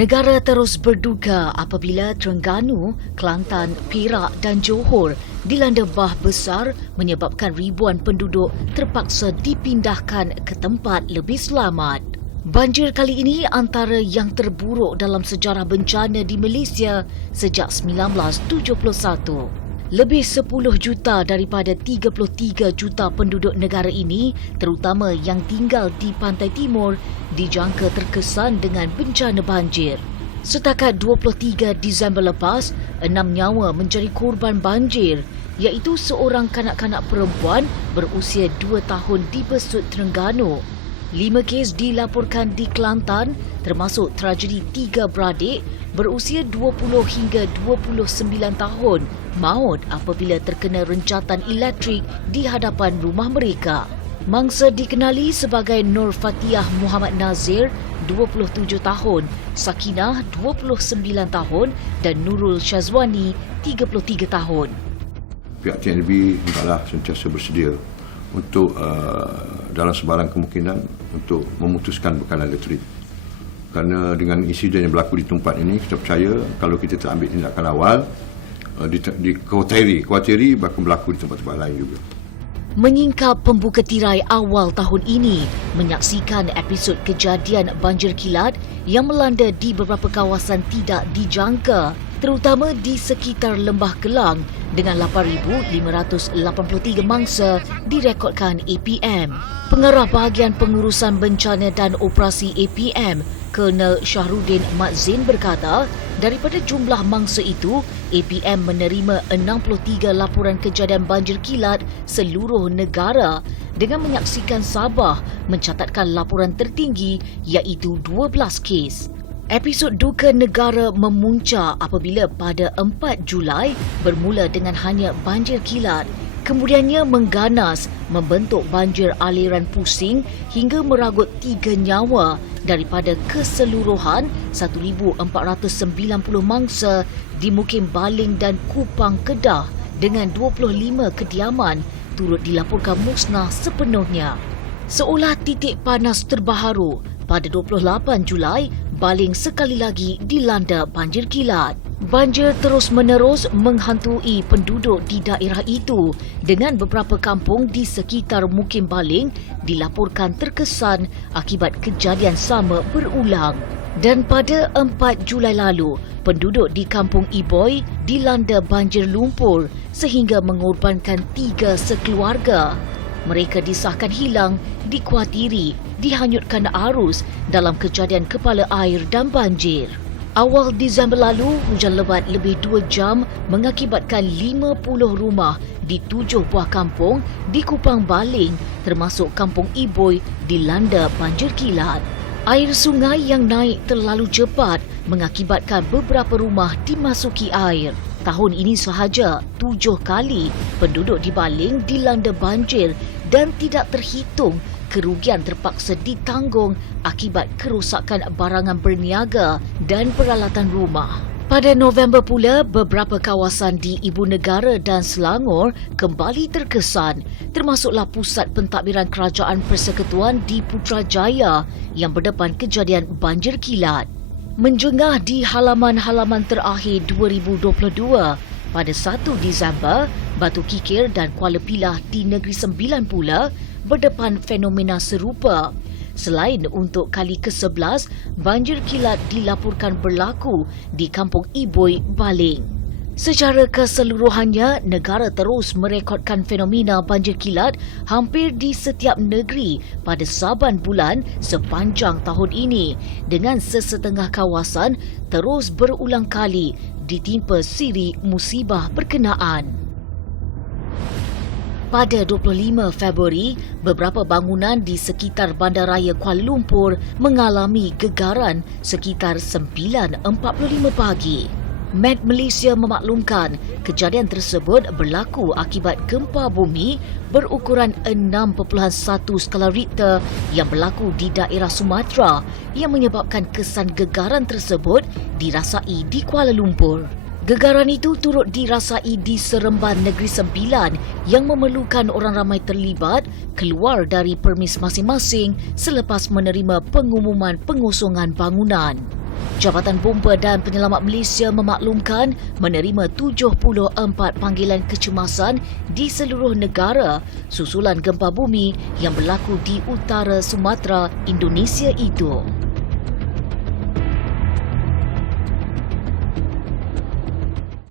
Negara terus berduka apabila Terengganu, Kelantan, Perak dan Johor dilanda bah besar menyebabkan ribuan penduduk terpaksa dipindahkan ke tempat lebih selamat. Banjir kali ini antara yang terburuk dalam sejarah bencana di Malaysia sejak 1971. Lebih 10 juta daripada 33 juta penduduk negara ini, terutama yang tinggal di pantai timur, dijangka terkesan dengan bencana banjir. Setakat 23 Disember lepas, 6 nyawa menjadi korban banjir, iaitu seorang kanak-kanak perempuan berusia 2 tahun di Besut, Terengganu. 5 kes dilaporkan di Kelantan, termasuk tragedi 3 beradik berusia 20 hingga 29 tahun maut apabila terkena rencatan elektrik di hadapan rumah mereka. Mangsa dikenali sebagai Nur Fatiah Muhammad Nazir, 27 tahun, Sakinah, 29 tahun dan Nurul Syazwani, 33 tahun. Pihak TNB hendaklah sentiasa bersedia untuk dalam sebarang kemungkinan untuk memutuskan bekalan elektrik. Kerana dengan insiden yang berlaku di tempat ini, kita percaya kalau kita tak ambil tindakan awal, dikhuatiri bakal berlaku di tempat-tempat lain juga. Menyingkap pembuka tirai awal tahun ini, menyaksikan episod kejadian banjir kilat yang melanda di beberapa kawasan tidak dijangka, terutama di sekitar Lembah Kelang dengan 8,583 mangsa direkodkan APM. Pengarah Bahagian Pengurusan Bencana dan Operasi APM, Kolonel Syahrudin Mat Zain berkata, daripada jumlah mangsa itu, APM menerima 63 laporan kejadian banjir kilat seluruh negara dengan menyaksikan Sabah mencatatkan laporan tertinggi iaitu 12 kes. Episod duka negara memuncak apabila pada 4 Julai bermula dengan hanya banjir kilat, kemudiannya mengganas membentuk banjir aliran pusing hingga meragut 3 nyawa daripada keseluruhan 1,490 mangsa di Mukim Baling dan Kupang, Kedah dengan 25 kediaman turut dilaporkan musnah sepenuhnya. Seolah titik panas terbaharu, pada 28 Julai, Baling sekali lagi dilanda banjir kilat. Banjir terus-menerus menghantui penduduk di daerah itu dengan beberapa kampung di sekitar Mukim Baling dilaporkan terkesan akibat kejadian sama berulang. Dan pada 4 Julai lalu, penduduk di Kampung Iboy dilanda banjir lumpur sehingga mengorbankan 3 sekeluarga. Mereka disahkan hilang, dikuatiri, dihanyutkan arus dalam kejadian kepala air dan banjir. Awal Disember lalu, hujan lebat lebih 2 jam mengakibatkan 50 rumah di 7 buah kampung di Kupang Baling termasuk Kampung Iboy dilanda banjir kilat. Air sungai yang naik terlalu cepat mengakibatkan beberapa rumah dimasuki air. Tahun ini sahaja 7 kali penduduk di Baling dilanda banjir dan tidak terhitung kerugian terpaksa ditanggung akibat kerosakan barangan berniaga dan peralatan rumah. Pada November pula, beberapa kawasan di Ibu Negara dan Selangor kembali terkesan, termasuklah pusat pentadbiran Kerajaan Persekutuan di Putrajaya yang berdepan kejadian banjir kilat. Menjengah di halaman-halaman terakhir 2022, pada 1 Disember, Batu Kikir dan Kuala Pilah di Negeri Sembilan pula berdepan fenomena serupa. Selain untuk kali ke-11, banjir kilat dilaporkan berlaku di Kampung Iboy, Baling. Secara keseluruhannya, negara terus merekodkan fenomena banjir kilat hampir di setiap negeri pada saban bulan sepanjang tahun ini dengan sesetengah kawasan terus berulang kali ditimpa siri musibah berkenaan. Pada 25 Februari, beberapa bangunan di sekitar Bandaraya Kuala Lumpur mengalami gegaran sekitar 9.45 pagi. Met Malaysia memaklumkan kejadian tersebut berlaku akibat gempa bumi berukuran 6.1 skala Richter yang berlaku di daerah Sumatera yang menyebabkan kesan gegaran tersebut dirasai di Kuala Lumpur. Gegaran itu turut dirasai di Seremban Negeri Sembilan yang memerlukan orang ramai terlibat keluar dari permis masing-masing selepas menerima pengumuman pengosongan bangunan. Jabatan Bomba dan Penyelamat Malaysia memaklumkan menerima 74 panggilan kecemasan di seluruh negara susulan gempa bumi yang berlaku di utara Sumatera, Indonesia itu.